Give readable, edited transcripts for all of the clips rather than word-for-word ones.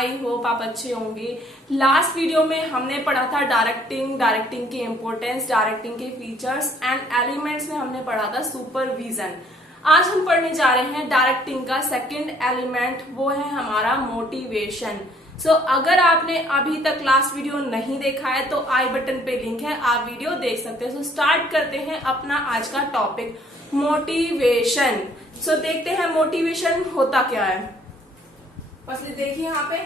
I hope आप अच्छे होंगे। लास्ट वीडियो में हमने पढ़ा था डायरेक्टिंग की इम्पोर्टेंस, डायरेक्टिंग के फीचर्स एंड एलिमेंट्स में हमने पढ़ा था सुपरविजन। आज हम पढ़ने जा रहे हैं डायरेक्टिंग का सेकंड एलिमेंट, वो है हमारा मोटिवेशन। अगर आपने अभी तक लास्ट वीडियो नहीं देखा है तो आई बटन पे लिंक है, आप वीडियो देख सकते हैं। स्टार्ट करते हैं अपना आज का टॉपिक मोटिवेशन। देखते हैं मोटिवेशन होता क्या है। बस देखिए यहाँ पे,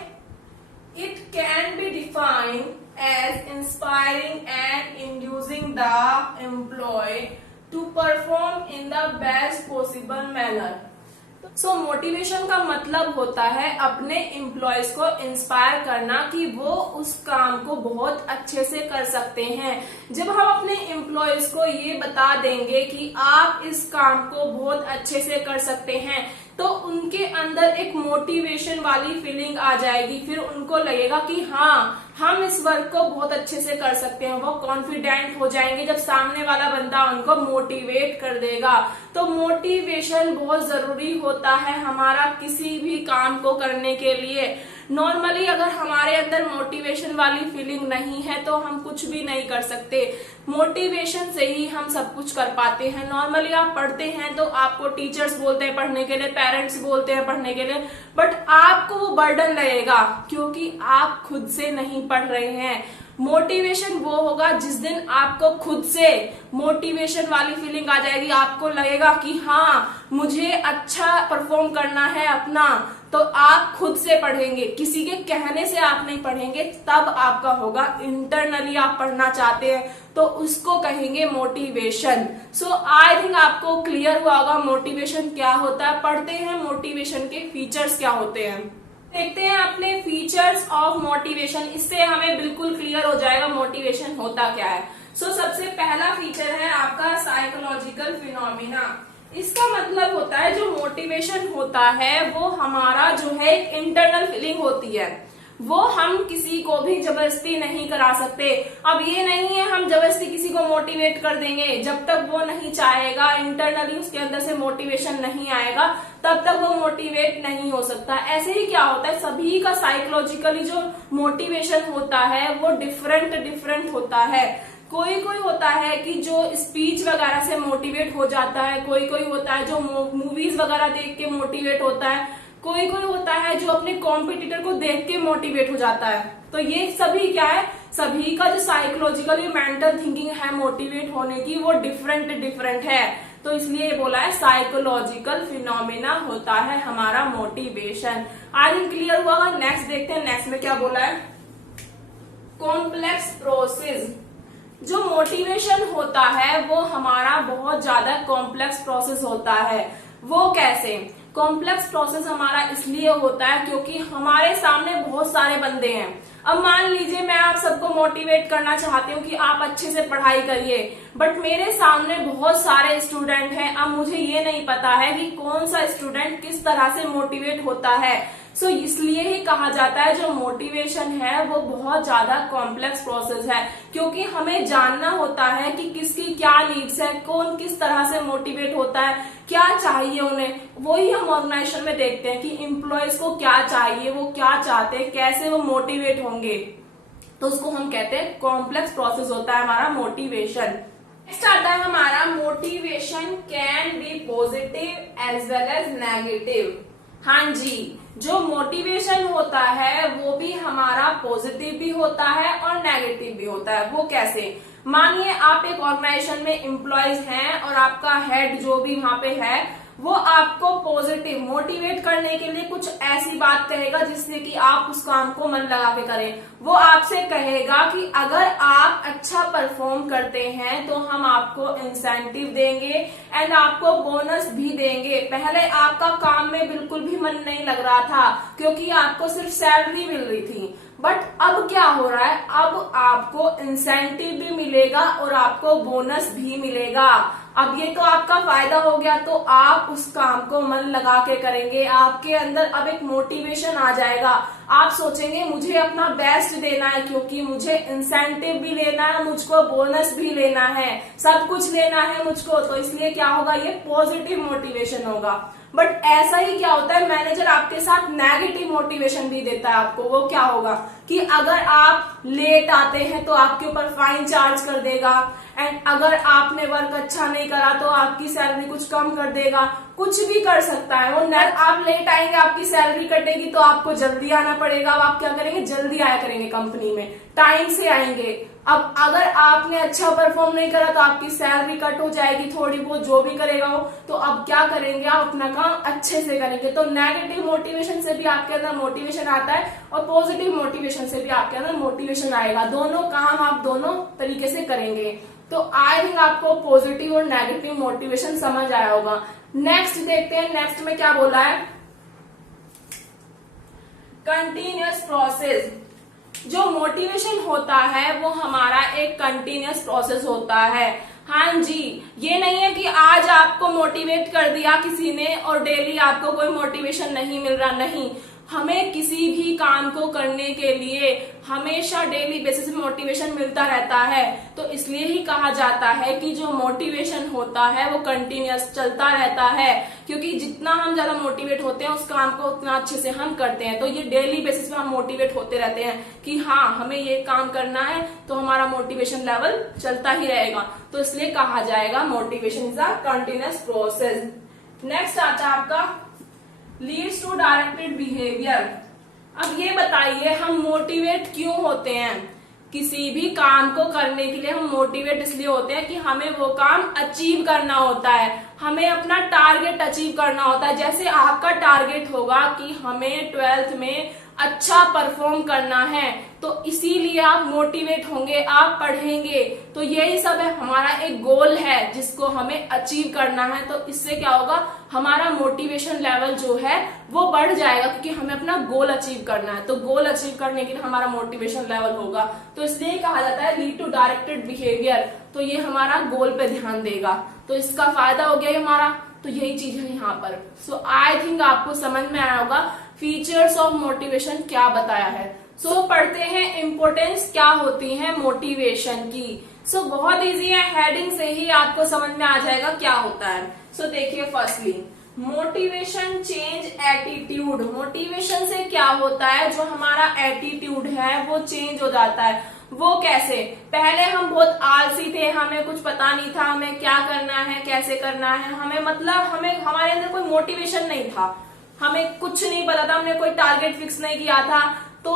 it can be defined as inspiring and inducing the employ to perform in the best possible manner. Motivation का मतलब होता है अपने एम्प्लॉयज को इंस्पायर करना कि वो उस काम को बहुत अच्छे से कर सकते हैं। जब हम अपने एम्प्लॉयज को ये बता देंगे कि आप इस काम को बहुत अच्छे से कर सकते हैं तो उनके अंदर एक मोटिवेशन वाली फीलिंग आ जाएगी। फिर उनको लगेगा कि हाँ, हम इस वर्क को बहुत अच्छे से कर सकते हैं। वो कॉन्फिडेंट हो जाएंगे जब सामने वाला बंदा उनको मोटिवेट कर देगा। तो मोटिवेशन बहुत जरूरी होता है हमारा किसी भी काम को करने के लिए। नॉर्मली अगर हमारे अंदर मोटिवेशन वाली फीलिंग नहीं है तो हम कुछ भी नहीं कर सकते। मोटिवेशन से ही हम सब कुछ कर पाते हैं। नॉर्मली आप पढ़ते हैं तो आपको टीचर्स बोलते हैं पढ़ने के लिए, पेरेंट्स बोलते हैं पढ़ने के लिए, बट आपको वो बर्डन लगेगा क्योंकि आप खुद से नहीं पढ़ रहे हैं। मोटिवेशन वो होगा जिस दिन आपको खुद से मोटिवेशन वाली फीलिंग आ जाएगी, आपको लगेगा कि हाँ मुझे अच्छा परफॉर्म करना है अपना, तो आप खुद से पढ़ेंगे, किसी के कहने से आप नहीं पढ़ेंगे, तब आपका होगा। इंटरनली आप पढ़ना चाहते हैं तो उसको कहेंगे मोटिवेशन। आई थिंक आपको क्लियर हुआ होगा मोटिवेशन क्या होता है। पढ़ते हैं मोटिवेशन के फीचर्स क्या होते हैं, देखते हैं अपने फीचर्स ऑफ मोटिवेशन। इससे हमें बिल्कुल क्लियर हो जाएगा मोटिवेशन होता क्या है। सबसे पहला फीचर है आपका साइकोलॉजिकल फिनोमिना। इसका मतलब होता है जो मोटिवेशन होता है वो हमारा जो है एक इंटरनल फीलिंग होती है, वो हम किसी को भी जबरदस्ती नहीं करा सकते। अब ये नहीं है हम जबरदस्ती किसी को मोटिवेट कर देंगे, जब तक वो नहीं चाहेगा, इंटरनली उसके अंदर से मोटिवेशन नहीं आएगा, तब तक वो मोटिवेट नहीं हो सकता। ऐसे ही क्या होता है, सभी का साइकोलॉजिकली जो मोटिवेशन होता है वो डिफरेंट होता है। कोई होता है कि जो स्पीच वगैरह से मोटिवेट हो जाता है, कोई होता है जो मूवीज वगैरह देख के मोटिवेट होता है, कोई होता है जो अपने कॉम्पिटिटर को देख के मोटिवेट हो जाता है। तो ये सभी क्या है, सभी का जो साइकोलॉजिकली मेंटल थिंकिंग है मोटिवेट होने की वो डिफरेंट है। तो इसलिए बोला है साइकोलॉजिकल फिनोमिना होता है हमारा मोटिवेशन। आई थिंक क्लियर हुआ। नेक्स्ट देखते हैं, नेक्स्ट में क्या बोला है, कॉम्प्लेक्स प्रोसेस। जो मोटिवेशन होता है वो हमारा बहुत ज्यादा कॉम्प्लेक्स प्रोसेस होता है। वो कैसे? कॉम्प्लेक्स प्रोसेस हमारा इसलिए होता है क्योंकि हमारे सामने बहुत सारे बंदे हैं। अब मान लीजिए मैं आप सबको मोटिवेट करना चाहती हूँ कि आप अच्छे से पढ़ाई करिए, बट मेरे सामने बहुत सारे स्टूडेंट हैं। अब मुझे ये नहीं पता है कि कौन सा स्टूडेंट किस तरह से मोटिवेट होता है। इसलिए ही कहा जाता है जो मोटिवेशन है वो बहुत ज्यादा कॉम्प्लेक्स प्रोसेस है, क्योंकि हमें जानना होता है कि किसकी क्या नीड्स है, कौन किस तरह से मोटिवेट होता है, क्या चाहिए उन्हें। वही हम ऑर्गेनाइजेशन में देखते हैं कि एम्प्लॉयज को क्या चाहिए, वो क्या चाहते हैं, कैसे वो मोटिवेट होंगे। तो उसको हम कहते हैं कॉम्प्लेक्स प्रोसेस होता है हमारा मोटिवेशन। नेक्स्ट आता है हमारा motivation can be positive as well as negative. हाँ जी, जो मोटिवेशन होता है वो भी हमारा पॉजिटिव भी होता है और नेगेटिव भी होता है। वो कैसे? मानिए आप एक ऑर्गेनाइजेशन में एम्प्लॉयज हैं और आपका हेड जो भी वहां पे है वो आपको पॉजिटिव मोटिवेट करने के लिए कुछ ऐसी बात कहेगा जिससे कि आप उस काम को मन लगा के करें। वो आपसे कहेगा कि अगर आप अच्छा परफॉर्म करते हैं तो हम आपको इंसेंटिव देंगे एंड आपको बोनस भी देंगे। पहले आपका काम में बिल्कुल भी मन नहीं लग रहा था क्योंकि आपको सिर्फ सैलरी मिल रही थी, बट अब क्या हो रहा है, अब आपको इंसेंटिव भी मिलेगा और आपको बोनस भी मिलेगा। अब ये तो आपका फायदा हो गया, तो आप उस काम को मन लगा के करेंगे। आपके अंदर अब एक मोटिवेशन आ जाएगा। आप सोचेंगे मुझे अपना बेस्ट देना है क्योंकि मुझे इंसेंटिव भी लेना है, मुझको बोनस भी लेना है, सब कुछ लेना है मुझको। तो इसलिए क्या होगा, ये पॉजिटिव मोटिवेशन होगा। बट ऐसा ही क्या होता है, मैनेजर आपके साथ नेगेटिव मोटिवेशन भी देता है आपको। वो क्या होगा कि अगर आप लेट आते हैं तो आपके ऊपर फाइन चार्ज कर देगा, एंड अगर आपने वर्क अच्छा नहीं करा तो आपकी सैलरी कुछ कम कर देगा, कुछ भी कर सकता है वो। आप लेट आएंगे, आपकी सैलरी कटेगी तो आपको जल्दी आना पड़ेगा। अब आप क्या करेंगे, जल्दी आया करेंगे कंपनी में, टाइम से आएंगे। अब अगर आपने अच्छा परफॉर्म नहीं करा तो आपकी सैलरी कट हो जाएगी थोड़ी बहुत, जो भी करेगा वो। तो अब क्या करेंगे, आप अपना काम अच्छे से करेंगे। तो नेगेटिव मोटिवेशन से भी आपके अंदर मोटिवेशन आता है और पॉजिटिव मोटिवेशन से भी आपके अंदर मोटिवेशन आएगा। दोनों काम आप दोनों तरीके से करेंगे। तो आई थिंक आपको पॉजिटिव और नेगेटिव मोटिवेशन समझ आया होगा। नेक्स्ट देखते हैं, नेक्स्ट में क्या बोला है, कंटिन्यूअस प्रोसेस। जो मोटिवेशन होता है वो हमारा एक कंटिन्यूअस प्रोसेस होता है। हाँ जी, ये नहीं है कि आज आपको मोटिवेट कर दिया किसी ने और डेली आपको कोई मोटिवेशन नहीं मिल रहा, नहीं। हमें किसी भी काम को करने के लिए हमेशा डेली बेसिस में मोटिवेशन मिलता रहता है। तो इसलिए ही कहा जाता है कि जो मोटिवेशन होता है वो कंटिन्यूअस चलता रहता है, क्योंकि जितना हम ज्यादा मोटिवेट होते हैं उस काम को उतना अच्छे से हम करते हैं। तो ये डेली बेसिस में हम मोटिवेट होते रहते हैं कि हाँ हमें ये काम करना है, तो हमारा मोटिवेशन लेवल चलता ही रहेगा। तो इसलिए कहा जाएगा motivation is a continuous process. Next आता है आपका लीड्स टू डायरेक्टेड बिहेवियर। अब ये बताइए, हम मोटिवेट क्यों होते हैं? किसी भी काम को करने के लिए हम मोटिवेट इसलिए होते हैं कि हमें वो काम अचीव करना होता है, हमें अपना टारगेट अचीव करना होता है। जैसे आपका टारगेट होगा कि हमें 12th में अच्छा परफॉर्म करना है, तो इसीलिए आप मोटिवेट होंगे, आप पढ़ेंगे। तो यही सब है, हमारा एक गोल है जिसको हमें अचीव करना है। तो इससे क्या होगा, हमारा मोटिवेशन लेवल जो है वो बढ़ जाएगा, क्योंकि हमें अपना गोल अचीव करना है। तो गोल अचीव करने के लिए हमारा मोटिवेशन लेवल होगा। तो इसलिए कहा जाता है लीड टू डायरेक्टेड बिहेवियर। तो ये हमारा गोल पे ध्यान देगा, तो इसका फायदा हो गया हमारा। तो यही चीज है यहाँ पर। सो आई थिंक आपको समझ में आया होगा फीचर्स ऑफ मोटिवेशन क्या बताया है। सो पढ़ते हैं इम्पोर्टेंस क्या होती है मोटिवेशन की। सो बहुत इजी है, हेडिंग से ही आपको समझ में आ जाएगा क्या होता है। सो देखिए, firstly motivation change attitude. Motivation से क्या होता है, जो हमारा एटीट्यूड है वो चेंज हो जाता है। वो कैसे, पहले हम बहुत आलसी थे, हमें कुछ पता नहीं था हमें क्या करना है, कैसे करना है, हमें हमारे अंदर कोई मोटिवेशन नहीं था, हमें कुछ नहीं पता था, हमने कोई टारगेट फिक्स नहीं किया था। तो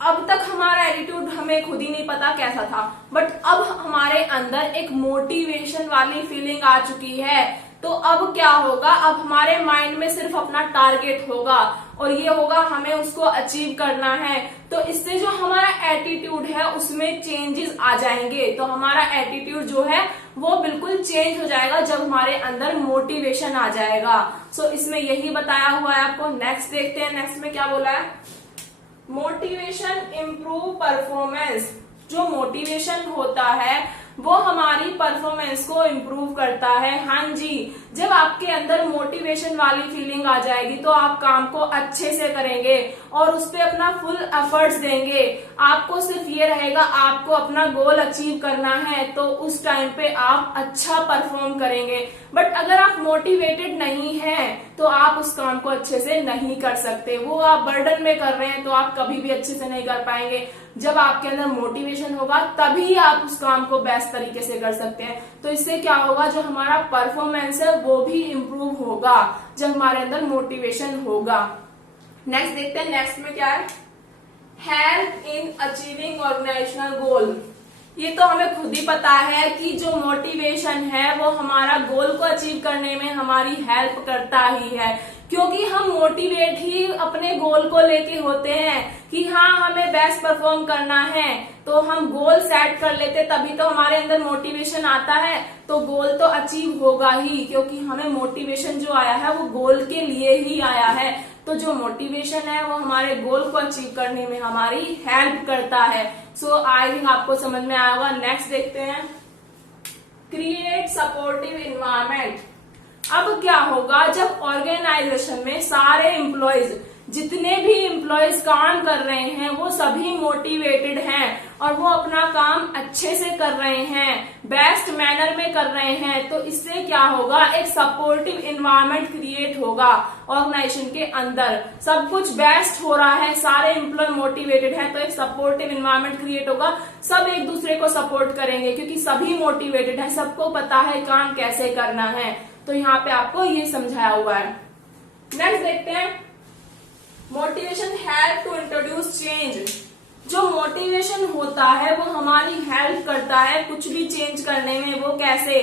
अब तक हमारा एटीट्यूड हमें खुद ही नहीं पता कैसा था। बट अब हमारे अंदर एक मोटिवेशन वाली फीलिंग आ चुकी है। तो अब क्या होगा, अब हमारे माइंड में सिर्फ अपना टारगेट होगा और ये होगा हमें उसको अचीव करना है। तो इससे जो हमारा एटीट्यूड है उसमें चेंजेस आ जाएंगे। तो हमारा एटीट्यूड जो है वो बिल्कुल चेंज हो जाएगा जब हमारे अंदर मोटिवेशन आ जाएगा। सो इसमें यही बताया हुआ है आपको। नेक्स्ट देखते हैं, नेक्स्ट में क्या बोला है, मोटिवेशन इम्प्रूव परफॉर्मेंस। जो मोटिवेशन होता है वो हमारी परफॉर्मेंस को इम्प्रूव करता है। हाँ जी, जब आपके अंदर मोटिवेशन वाली फीलिंग आ जाएगी तो आप काम को अच्छे से करेंगे और उस पर अपना फुल एफर्ट्स देंगे। आपको सिर्फ ये रहेगा आपको अपना गोल अचीव करना है, तो उस टाइम पे आप अच्छा परफॉर्म करेंगे। बट अगर आप मोटिवेटेड नहीं हैं तो आप उस काम को अच्छे से नहीं कर सकते। वो आप बर्डन में कर रहे हैं तो आप कभी भी अच्छे से नहीं कर पाएंगे। जब आपके अंदर मोटिवेशन होगा तभी आप उस काम को बेस्ट तरीके से कर सकते हैं। तो इससे क्या होगा, जो हमारा परफॉर्मेंस है वो भी इम्प्रूव होगा जब हमारे अंदर मोटिवेशन होगा। नेक्स्ट देखते हैं, नेक्स्ट में क्या है, हेल्प इन अचीविंग ऑर्गेनाइजेशनल गोल। ये तो हमें खुद ही पता है कि जो मोटिवेशन है वो हमारा गोल को अचीव करने में हमारी हेल्प करता ही है, क्योंकि हम मोटिवेट ही अपने गोल को लेके होते हैं कि हाँ हमें बेस्ट परफॉर्म करना है। तो हम गोल सेट कर लेते तभी तो हमारे अंदर मोटिवेशन आता है। तो गोल तो अचीव होगा ही, क्योंकि हमें मोटिवेशन जो आया है वो गोल के लिए ही आया है। तो जो मोटिवेशन है वो हमारे गोल को अचीव करने में हमारी हेल्प करता है। सो आई थिंक आपको समझ में आया होगा। नेक्स्ट देखते हैं, क्रिएट सपोर्टिव इन्वायरमेंट। अब क्या होगा, जब ऑर्गेनाइजेशन में सारे एम्प्लॉयज, जितने भी एम्प्लॉयज काम कर रहे हैं वो सभी मोटिवेटेड हैं और वो अपना काम अच्छे अच्छे से कर रहे हैं, बेस्ट मैनर में कर रहे हैं, तो इससे क्या होगा, एक सपोर्टिव एनवायरनमेंट क्रिएट होगा ऑर्गेनाइजेशन के अंदर। सब कुछ बेस्ट हो रहा है, सारे एम्प्लॉय मोटिवेटेड है, तो एक सपोर्टिव एनवायरनमेंट क्रिएट होगा, सब एक दूसरे को सपोर्ट करेंगे क्योंकि सभी मोटिवेटेड है, सबको पता है काम कैसे करना है। तो यहाँ पे आपको ये समझाया हुआ है। नेक्स्ट देखते हैं, motivation help to introduce change. जो मोटिवेशन होता है वो हमारी हेल्प करता है कुछ भी चेंज करने में। वो कैसे,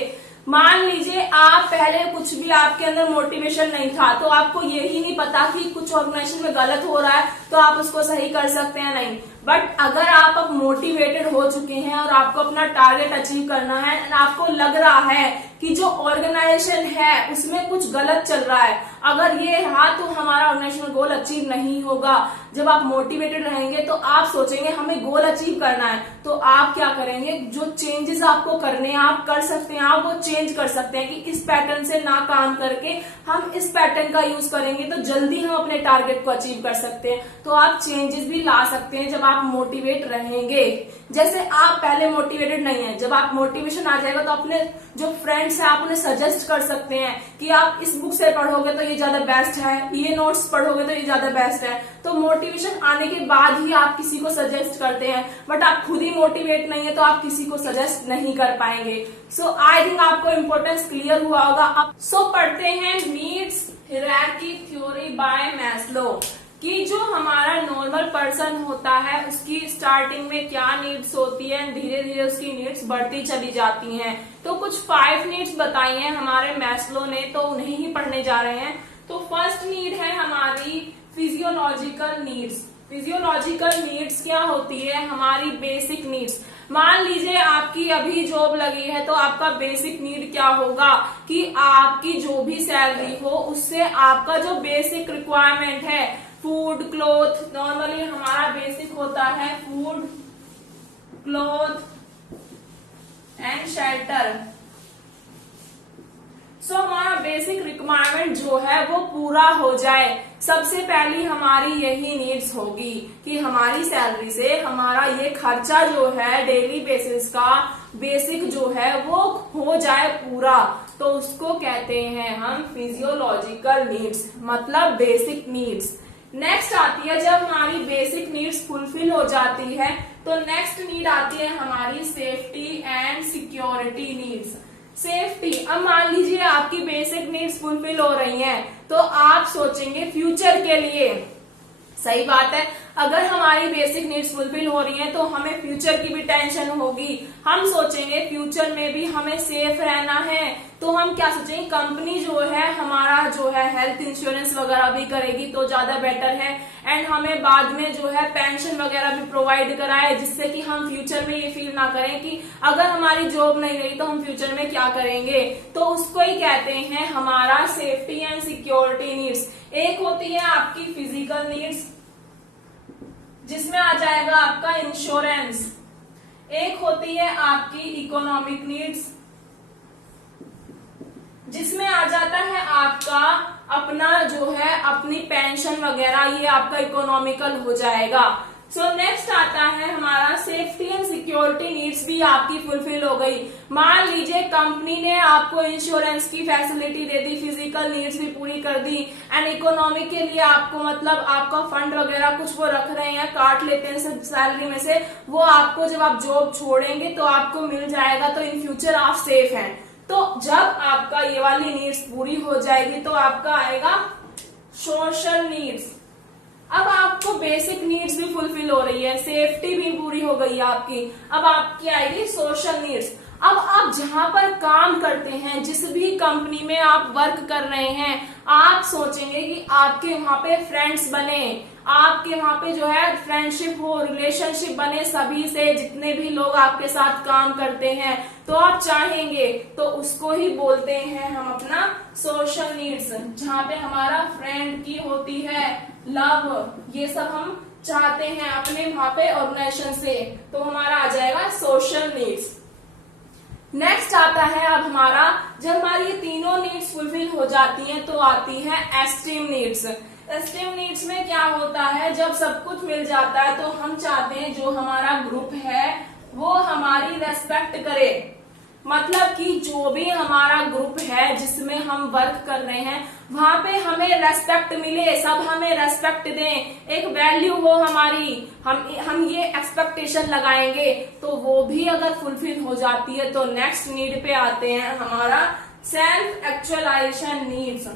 मान लीजिए आप पहले कुछ भी आपके अंदर मोटिवेशन नहीं था, तो आपको यही नहीं पता कि कुछ ऑर्गेनाइजेशन में गलत हो रहा है तो आप उसको सही कर सकते हैं, नहीं। बट अगर आप अब मोटिवेटेड हो चुके हैं और आपको अपना टारगेट अचीव करना है और आपको लग रहा है कि जो ऑर्गेनाइजेशन है उसमें कुछ गलत चल रहा है, अगर ये रहा तो हमारा ऑर्गेनाइजेशनल गोल अचीव नहीं होगा। जब आप मोटिवेटेड रहेंगे तो आप सोचेंगे हमें गोल अचीव करना है, तो आप क्या करेंगे, जो चेंजेस आपको करने हैं आप कर सकते हैं, आप वो चेंज कर सकते हैं कि इस पैटर्न से ना काम करके हम इस पैटर्न का यूज करेंगे तो जल्दी हम अपने टारगेट को अचीव कर सकते हैं। तो आप चेंजेस भी ला सकते हैं जब आप मोटिवेट रहेंगे। जैसे आप पहले मोटिवेटेड नहीं है, जब आप मोटिवेशन आ जाएगा तो अपने जो फ्रेंड्स है आप उन्हें सजेस्ट कर सकते हैं कि आप इस बुक से पढ़ोगे तो ये ज्यादा बेस्ट है, ये नोट्स पढ़ोगे तो ये ज्यादा बेस्ट है। तो मोटिवेशन आने के बाद ही आप किसी को सजेस्ट करते हैं, बट आप खुद ही मोटिवेट नहीं है तो आप किसी को सजेस्ट नहीं कर पाएंगे। सो आई थिंक आपको इम्पोर्टेंस क्लियर हुआ होगा। सो पढ़ते हैं needs hierarchy theory by Maslow, कि जो हमारा नॉर्मल पर्सन होता है उसकी स्टार्टिंग में क्या नीड्स होती है, धीरे धीरे उसकी नीड्स बढ़ती चली जाती हैं। तो कुछ 5 नीड्स बताई हैं हमारे मैस्लो ने, तो उन्हें ही पढ़ने जा रहे हैं। तो फर्स्ट नीड है हमारी फिजियोलॉजिकल नीड्स। फिजियोलॉजिकल नीड्स क्या होती है, हमारी बेसिक नीड्स। मान लीजिए आपकी अभी जॉब लगी है तो आपका बेसिक नीड क्या होगा कि आपकी जो भी सैलरी हो उससे आपका जो बेसिक रिक्वायरमेंट है, फूड, क्लोथ, नॉर्मली हमारा बेसिक होता है फूड, क्लोथ एंड शेल्टर। सो हमारा बेसिक रिक्वायरमेंट जो है वो पूरा हो जाए, सबसे पहली हमारी यही नीड्स होगी कि हमारी सैलरी से हमारा ये खर्चा जो है डेली बेसिस का बेसिक जो है वो हो जाए पूरा, तो उसको कहते हैं हम फिजियोलॉजिकल नीड्स, मतलब बेसिक नीड्स। नेक्स्ट आती है, जब हमारी बेसिक नीड्स फुलफिल हो जाती है तो नेक्स्ट नीड आती है हमारी safety and security needs. Safety, अब मान लीजिए आपकी बेसिक नीड्स फुलफिल हो रही हैं तो आप सोचेंगे फ्यूचर के लिए, सही बात है, अगर हमारी बेसिक नीड्स फुलफिल हो रही हैं तो हमें फ्यूचर की भी टेंशन होगी। हम सोचेंगे फ्यूचर में भी हमें सेफ रहना है, तो हम क्या सोचेंगे, कंपनी जो है हमारा जो है हेल्थ इंश्योरेंस वगैरह भी करेगी तो ज्यादा बेटर है, एंड हमें बाद में जो है पेंशन वगैरह भी प्रोवाइड कराए, जिससे कि हम फ्यूचर में ये फील ना करें कि अगर हमारी जॉब नहीं रही तो हम फ्यूचर में क्या करेंगे। तो उसको ही कहते हैं हमारा सेफ्टी एंड सिक्योरिटी नीड्स। एक होती है आपकी फिजिकल नीड्स जिसमें आ जाएगा आपका इंश्योरेंस, एक होती है आपकी इकोनॉमिक नीड्स जिसमें आ जाता है आपका अपना जो है अपनी पेंशन वगैरह, ये आपका इकोनॉमिकल हो जाएगा। सो नेक्स्ट आता है हमारा सेफ्टी एंड सिक्योरिटी नीड्स भी आपकी फुलफिल हो गई। मान लीजिए कंपनी ने आपको इंश्योरेंस की फैसिलिटी दे दी, फिजिकल नीड्स भी पूरी कर दी, एंड इकोनॉमिक के लिए आपको मतलब आपका फंड वगैरह कुछ वो रख रहे हैं, काट लेते हैं सब सैलरी में से, वो आपको जब आप जॉब छोड़ेंगे तो आपको मिल जाएगा, तो इन फ्यूचर आप सेफ हैं। तो जब आपका ये वाली नीड्स पूरी हो जाएगी तो आपका आएगा सोशल नीड्स। अब आपको बेसिक नीड्स भी फुलफिल हो रही है, सेफ्टी भी पूरी हो गई आपकी, अब आपकी आएगी सोशल नीड्स। अब आप जहां पर काम करते हैं, जिस भी कंपनी में आप वर्क कर रहे हैं, आप सोचेंगे कि आपके वहां पे फ्रेंड्स बने, आपके वहां पे जो है फ्रेंडशिप हो, रिलेशनशिप बने सभी से, जितने भी लोग आपके साथ काम करते हैं, तो आप चाहेंगे, तो उसको ही बोलते हैं हम अपना सोशल नीड्स, जहाँ पे हमारा फ्रेंड की होती है, लव, ये सब हम चाहते हैं अपने वहां पे ऑर्गेनाइजेशन से, तो हमारा आ जाएगा सोशल नीड्स। नेक्स्ट आता है अब हमारा, जब हमारी ये तीनों नीड्स फुलफिल हो जाती हैं तो आती है एस्टीम नीड्स। एस्टीम नीड्स में क्या होता है, जब सब कुछ मिल जाता है तो हम चाहते हैं जो हमारा ग्रुप है वो हमारी रेस्पेक्ट करे। मतलब कि जो भी हमारा ग्रुप है जिसमें हम वर्क कर रहे हैं वहां पे हमें रेस्पेक्ट मिले, सब हमें रेस्पेक्ट दें, एक वैल्यू हो हमारी, हम ये एक्सपेक्टेशन लगाएंगे तो वो भी अगर फुलफिल हो जाती है तो नेक्स्ट नीड पे आते हैं हमारा सेल्फ एक्चुअलाइजेशन नीड्स।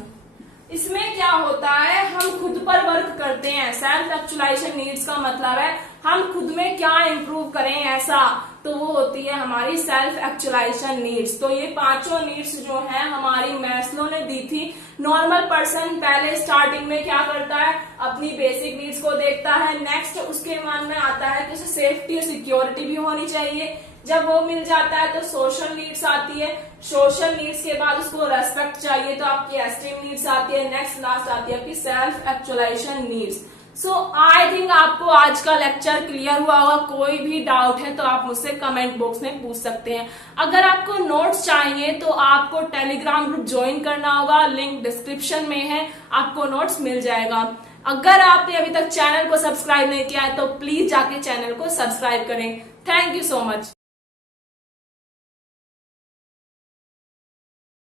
इसमें क्या होता है, हम खुद पर वर्क करते हैं। सेल्फ एक्चुअलाइजेशन नीड्स का मतलब है हम खुद में क्या इंप्रूव करें, ऐसा तो वो होती है हमारी सेल्फ एक्चुअलाइजेशन नीड्स। तो ये पांचों नीड्स जो है हमारी मैस्लो ने दी थी। नॉर्मल पर्सन पहले स्टार्टिंग में क्या करता है, अपनी बेसिक नीड्स को देखता है, नेक्स्ट उसके मन में आता है कि उसे सेफ्टी और सिक्योरिटी भी होनी चाहिए। जब वो मिल जाता है तो सोशल नीड्स आती है, सोशल नीड्स के बाद उसको रेस्पेक्ट चाहिए तो आपकी एस्टीम नीड्स आती है, नेक्स्ट लास्ट आती है आपकी self actualisation needs. So I think आपको आज का लेक्चर क्लियर हुआ होगा। कोई भी डाउट है तो आप मुझसे कमेंट बॉक्स में पूछ सकते हैं। अगर आपको नोट्स चाहिए तो आपको टेलीग्राम ग्रुप ज्वाइन करना होगा, लिंक डिस्क्रिप्शन में है, आपको नोट्स मिल जाएगा। अगर आपने अभी तक चैनल को सब्सक्राइब नहीं किया है तो प्लीज जाके चैनल को सब्सक्राइब करें। Thank you so much.